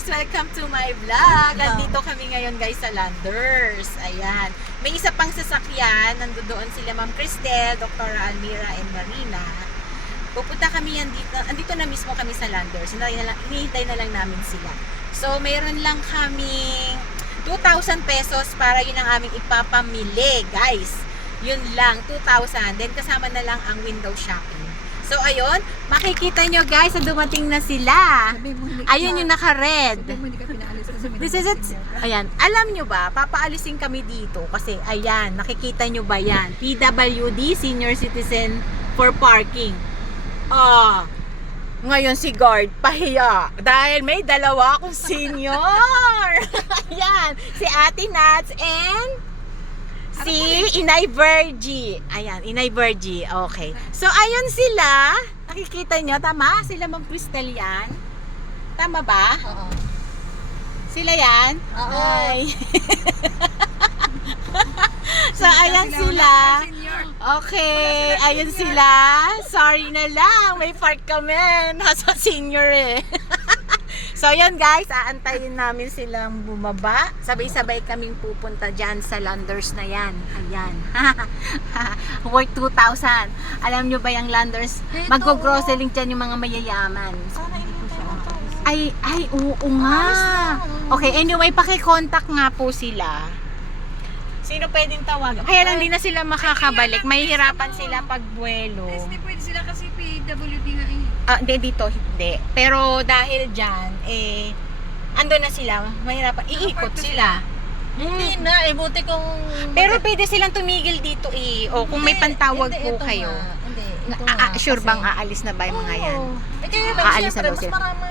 guys! Welcome to my vlog! Nandito kami ngayon guys sa Landers. Ayan. May isa pang sasakyan. Nandoon sila Ma'am Cristel, Dr. Almira, and Marina. Pupunta kami yan dito. Andito na mismo kami sa Landers. Hinihintay na lang namin sila. So, mayroon lang kaming 2,000 pesos para yun ang aming ipapamili. Guys, yun lang. 2,000. Then, kasama na lang ang window shopping. So, ayun, makikita nyo guys, dumating na sila. Ayun yung naka-red. This is it. Ayan, alam nyo ba, papaalisin kami dito kasi, ayan, nakikita nyo ba yan? PWD, Senior Citizen for Parking. Ngayon si guard, pahiya. Dahil may dalawa akong senior. Ayan, si Ate Nats and si Inay Virgie. Ayan, Inay Virgie. Okay. So, ayun sila. Nakikita nyo, tama? Sila Ma'am Cristel yan. Tama ba? Oo. Sila yan? Oo. Ay. So, ayan sila. Okay, ayun sila. Sorry na lang. May part kami. Nasa senior eh. So, yun guys, aantayin namin silang bumaba. Sabay-sabay kaming pupunta dyan sa Landers na yan. Ayan. Worth 2,000. Alam nyo ba yung Landers? Mag-grocery dyan yung mga mayayaman. Ay, oo nga. Okay, anyway, paki-contact nga po sila. Sino pwedeng tawagan? Kaya lang din na sila makakabalik. Mahihirapan sila pag buwelo. Hindi pwede sila kasi PWD nga eh. Hindi dito, hindi. Pero dahil dyan, ando na sila, mahirapan. Iikot sila. Hindi na, buti kung... Pero pwede silang tumigil dito O kung may pantawag po kayo. Hindi, ito nga. Sure bang aalis na ba yung mga yan? Kaya Aalis na daw mas sila. marami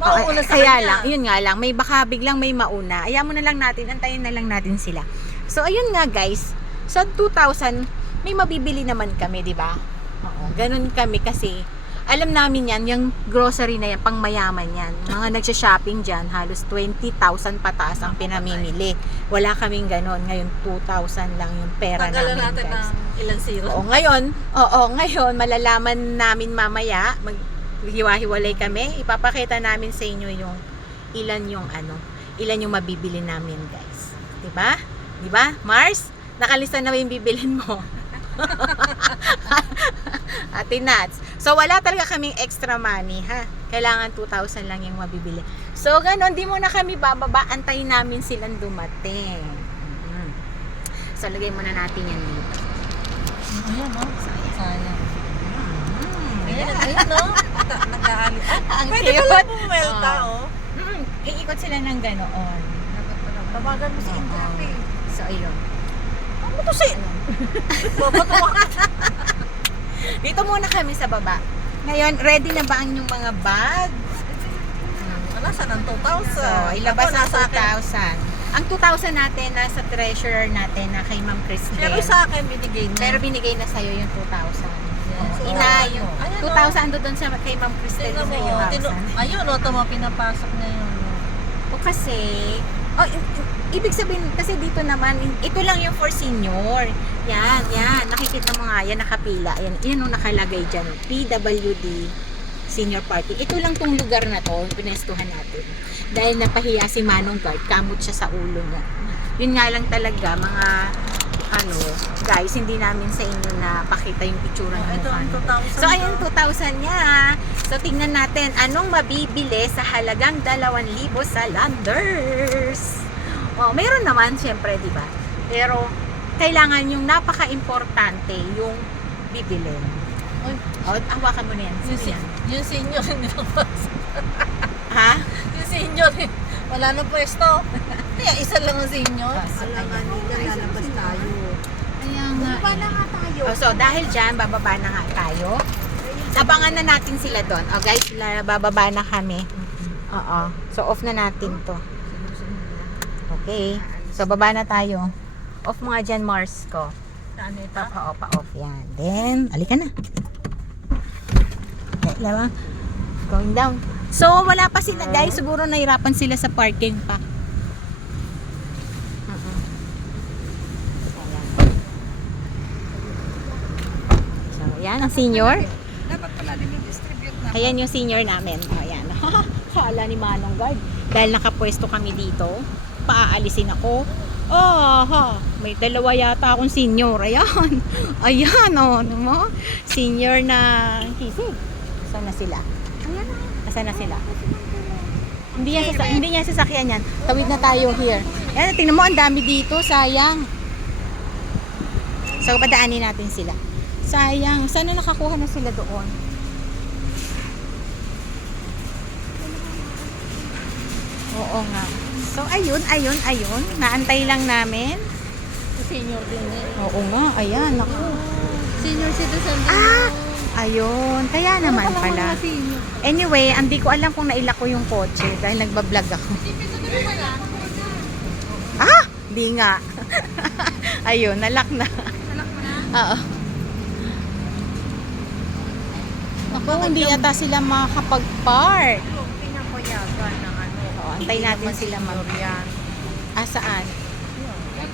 mauuna sa Kaya kanya. lang, yun nga lang, may baka biglang may mauna. Ayaw mo na lang natin, antayin na lang natin sila. So, ayun nga guys, sa 2,000, may mabibili naman kami, di ba? Oo, ganun kami kasi, alam namin yan, yung grocery na yan, pang mayaman yan. Mga nagsha-shopping dyan, halos 20,000 pataas ang pinamimili. Wala kaming ganun. Ngayon, 2,000 lang yung pera Tanggalan namin, natin guys. ng ilang zero. Ngayon, malalaman namin mamaya, maghiwa-hiwalay kami, ipapakita namin sa inyo yung ilan yung mabibili namin, guys. 'Di ba? 'Di ba? Mars, nakalista na ba yung bibilhin mo? Ate Nats. So, wala talaga kaming extra money, ha? Kailangan 2,000 lang yung mabibili. So, ganon, di muna kami bababa. Antayin namin silang dumating. So, lagay muna natin yan dito. Ayan, no? Sayang. Ayan, no? Nag-aalit. Pwede cute. pala pumelta, oh. Iikot sila ng ganoon. Tawagan mo si Indrape. So, ayun. Ano to si? Babatuwa ka. Dito muna kami sa baba. Ngayon, ready na ba ang inyong mga bags? Wala, saan ang 2,000? So, ilabas Ako, ang nasa akin. 2,000. Ang 2,000 natin nasa treasurer natin na kay Ma'am Cristel. Pero sa akin, binigay na. Pero binigay na sa'yo yung 2,000. Yes. Ina, yung Ayan, 2,000 doon sa kay Ma'am Cristel Tingnan mo, yung 2,000. ayun, o, pinapasok niya yun. O kasi, ibig sabihin, kasi dito naman, ito lang yung for senior. Yan. Nakikita mo nga, yan nakapila. Yan yung nakalagay dyan. PWD Senior Parking. Ito lang tong lugar na to, pinestuhan natin. Dahil napahiya si Manong Guard, kamot siya sa ulo niya. Yun nga lang talaga, mga guys, hindi namin sa inyo na pakita yung itsura ng Ito mukha ang niya. 2,000. So, ayun, 2,000 niya. So, tingnan natin, anong mabibili sa halagang 2,000 sa Landers? Mayroon naman, syempre, di ba? Pero, kailangan yung napaka-importante yung bibilin. Uy, Hawakan mo na yan. Sino yan? yung senior, hindi napasok. Ha? Yung senior, wala na pwesto. Kaya isa lang ang senior. Alangan nila, lalabas tayo. Kaya nga. Bababa na nga tayo. So, dahil dyan, bababa na nga tayo. Abangan na natin sila doon. Guys, bababa na kami. So, off na natin to. Okay. So, baba na tayo. Off mo nga dyan, Mars ko. Saan ito? Pa-off. Yan. Then, alika na. Okay, diba? Going down. So, wala pa sila, guys. Siguro nahirapan sila sa parking pa. So, yan ang senior. Dapat pala din yung distribute na. Ayan yung senior namin. Ayan. Kala ni Manong Guard. Dahil nakapwesto kami dito, paaalisin ako. Oh, ha, may dalawa yata akong senior. Ayan. Ayan, oh, ano mo? Senior na kisig. Saan na sila? Ayan na. Saan na sila? Hindi yan sasakyan yan. Tawid na tayo here. Ayan, tingnan mo, ang dami dito. Sayang. So, padaanin natin sila. Sayang. Sana nakakuha na sila doon. Oo nga. So, ayun. Naantay lang namin. Senior din eh. Oo nga. Ayan. Naku. Senior citizen din. Ah! Ayun. Kaya naman pala. Senior. Anyway, hindi ko alam kung nailak ko yung kotse dahil nagbablog ako. Ah! Di nga. Ayun. Nalak na. Oo. Naku, hindi yata sila makakapag-park. Pinapayagan ng ano. Oo, antay natin sila yan. Ah, saan?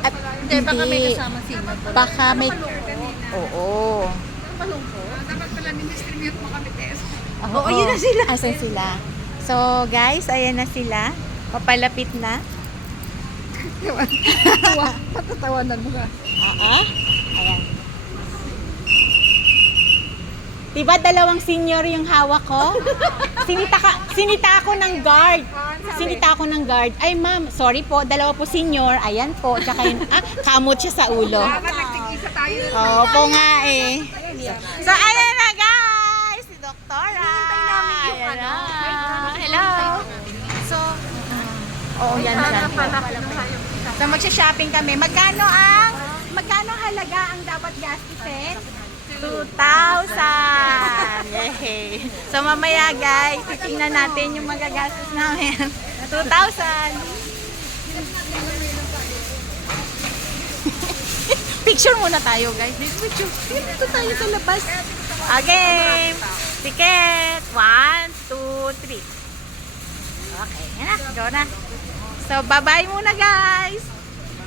At, Hindi, baka may kasama senior. Baka may... Oo. Malungkot. Dapat pala ministribute mo kami, Tess. Oo, ayun na sila. Asan sila? So, guys, ayan na sila. Papalapit na. Patatawanan mo ka. Oo. Ayan. Diba dalawang senior yung hawak ko? Sinita ako ng guard. Sinita ako ng guard. Ay ma'am, sorry po, dalawa po senior. Ayan po. Tsaka yun, kamot siya sa ulo. Dapat nagtig-isa tayo. Oo po nga eh. So, ayan na guys! Si Doktora! Ayan na. Hello! So, oo, yan siya. So, magsha-shopping kami. Magkano halaga ang dapat gastusin? 2,000! Yay! So, mamaya guys, titingnan natin yung magagastos namin. 2,000! Picture muna tayo guys. Picture. Dito tayo sa labas. Okay. Ticket. 1, 2, 3. Okay. Yan na. Go na. So, bye-bye muna guys.